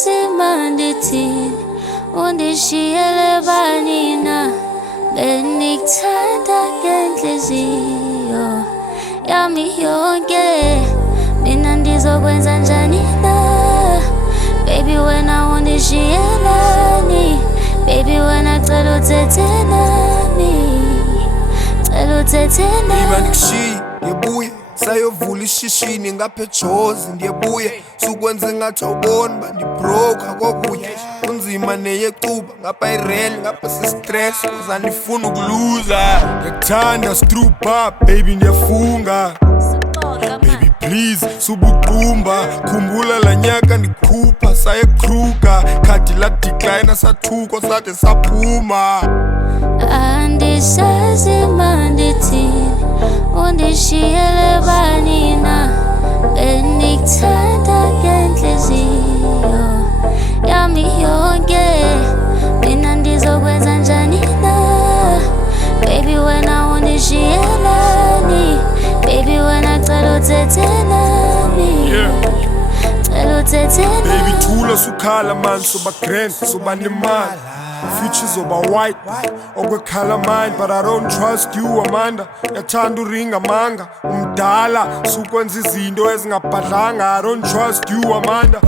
angisazi mandithini undishiyele banina benikuthanda ngenhliziyo yami yonke mina ndizokwenza njani na baby wena undishiyelani baby wena cela uthethe nami cela uthethe nami nikushiye ngiyebuye sayovula ishishini ngaphejozi ndiyebuye sukwenze ngathi awuboni bandibroke akokuye kunzima neyecuba ngapha irel ngapha sistress uzandifuna ukuluza ndiyakuthanda strupha baby ndiyafunga baby please subuqumba khumbula lanyaka ndikhupha saye kruger khadi la decline sathuko sade saphuma andisazi mandithini undishiyele banina benikuthanda ngenhliziyo yami yonke mina ndizokwenza njani na baby wena undishiyelani baby wena cela uthethe nami cela uthethe nami baby thula sukhala man soba grand soba nemali futures over white okwekhala mind but I don't trust you Amanda yathanda uringa manga umdala sukwenza izinto ezingabhadlanga I don't trust you Amanda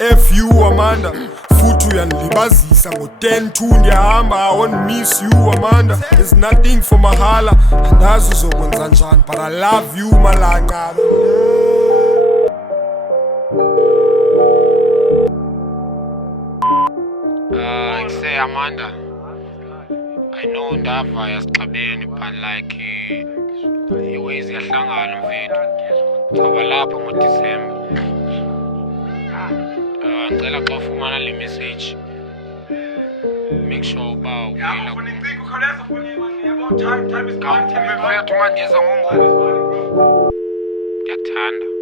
F you Amanda futhi uyanilibazisa ngo-10-2 ndiyahamba I won't miss you Amanda there's nothing for mahala andazi uzokwenza njani but I love you malanga Say Amanda, I know ndava yasixabene but like iways yahlangana mfethu thaba lapha ngoDisemba ngicela xa ufumana le message make sure uba uphila time is gone mfethu manje ndiyakuthanda